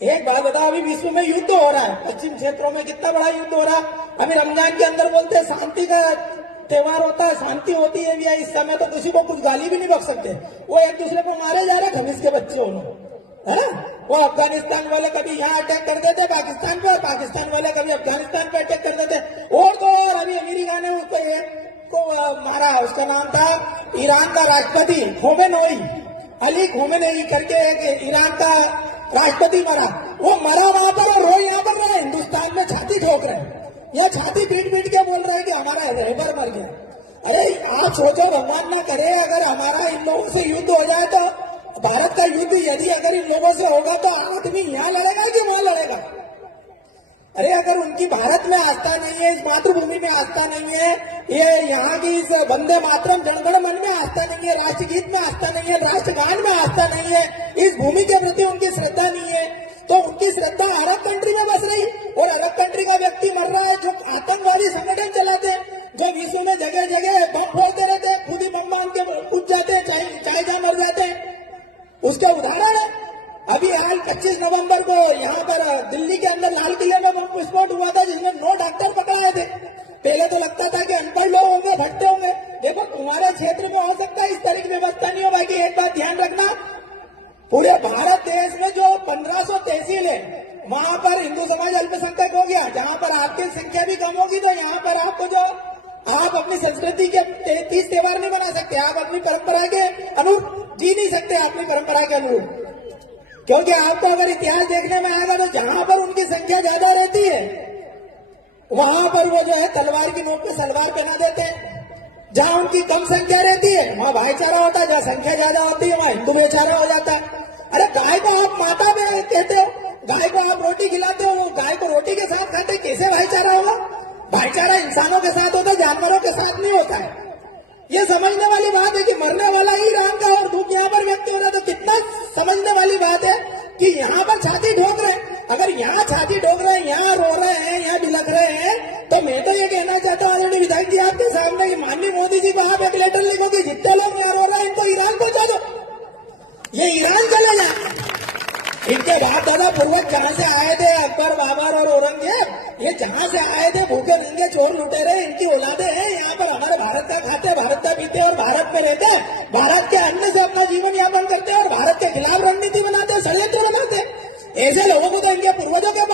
एक बात बताओ, अभी विश्व में युद्ध हो रहा है, पश्चिम क्षेत्रों में कितना बड़ा युद्ध हो रहा है। अभी रमजान के अंदर बोलते हैं शांति का त्योहार होता है, शांति होती है भी। इस समय तो किसी को कुछ गाली भी नहीं बक सकते, वो एक दूसरे को मारे जा रहे खमीस के बच्चे है। वो अफगानिस्तान वाले कभी यहाँ अटैक कर देते पाकिस्तान पर, पाकिस्तान वाले कभी अफगानिस्तान पर अटैक कर देते। और तो और अभी अमेरिका ने उसको को मारा, उसका नाम था ईरान का राष्ट्रपति खोमेनेई, अली खोमेनेई करके एक ईरान का राष्ट्रपति मरा। वो मरा वहां पर और रो यहाँ पर रहा है, हिंदुस्तान में छाती ठोक रहे हैं। ये छाती पीट पीट के बोल रहे हैं कि हमारा रहबर मर गया। अरे आप सोचो, भगवान ना करे अगर हमारा इन लोगों से युद्ध हो जाए तो भारत का युद्ध यदि अगर इन लोगों से होगा तो आदमी यहाँ लड़ेगा कि वहां लड़ेगा। अरे अगर उनकी भारत में आस्था नहीं है, इस मातृभूमि में आस्था नहीं है, ये यहाँ की इस वंदे मातरम जनगण मन में आस्था नहीं है, राष्ट्रगीत में आस्था नहीं है, राष्ट्रगान में आस्था नहीं है, इस भूमि के प्रति उनकी श्रद्धा नहीं है, तो उनकी श्रद्धा अरब कंट्री में बस रही। और अरब कंट्री का व्यक्ति मर रहा है जो आतंकवादी संगठन चलाते हैं, जो विश्व में जगह जगह बम फोड़ते रहते हैं, खुद ही बम बांध के कूद जाते हैं, चाहे जहां मर जाते हैं। उसका उदाहरण है अभी हाल 25 नवंबर को यहाँ पर दिल्ली के अंदर लाल किले में बम विस्फोट हुआ था, जिसमें 9 डॉक्टर पकड़ाए थे। पहले तो लगता था कि अनपढ़ लोग होंगे, भटके होंगे। देखो तुम्हारे क्षेत्र में हो सकता है इस तरह की व्यवस्था नहीं हो। बाकी एक बात ध्यान रखना, पूरे भारत देश में जो 1500 तहसील है वहां पर हिंदू समाज अल्पसंख्यक हो गया। जहां पर आपकी संख्या भी कम होगी तो यहाँ पर आपको जो आप अपनी संस्कृति के 30 त्योहार नहीं बना सकते, आप अपनी परंपरा के अनुरूप जी नहीं सकते, अपनी परंपरा के अनुरूप। क्योंकि आपको अगर इतिहास देखने में आएगा तो जहां पर उनकी संख्या ज्यादा रहती है वहां पर वो जो है तलवार की नोक पे सलवार पहना देते हैं। जहां उनकी कम संख्या रहती है वहां भाईचारा होता है, जहां संख्या ज्यादा होती है वहां हिंदू भाईचारा हो जाता है। अरे गाय को आप माता में कहते हो, गाय को आप रोटी खिलाते हो, वो गाय को रोटी के साथ खाते, कैसे भाईचारा होगा? भाईचारा इंसानों के साथ होता है, जानवरों के साथ नहीं होता है। ये समझने वाली बात है कि मरने वाला ही ईरान का और दूध यहाँ पर व्यक्ति हो रहा है, तो कितना समझने वाली बात है कि यहाँ पर छाती ठोक रहे हैं। अगर यहाँ छाती ठोक रहे हैं, यहाँ रो रहे हैं, यहाँ बिलख रहे हैं, तो मैं तो ये कहना चाहता हूँ आदरणीय विधायक जी आपके सामने कि माननीय मोदी जी को आप एक लेटर लिखो कि जितने लोग यहाँ रो रहे हैं इनको ईरान पहुंचा दो, ये ईरान चले जाए। इनके बाप दादा पूर्वज जहां से आए थे, अकबर बाबर और औरंगजेब, ये जहां से आए थे भूखे नंगे चोर लुटेरे, इनकी औलादे हैं। यहाँ पर हमारे भारत का खाते, भारत का पीते और भारत में रहते हैं, भारत के अन्न से अपना जीवन यापन करते हैं और भारत के खिलाफ रणनीति बनाते हैं, षड्यंत्र बनाते हैं। ऐसे लोगों को तो इनके पूर्वजों के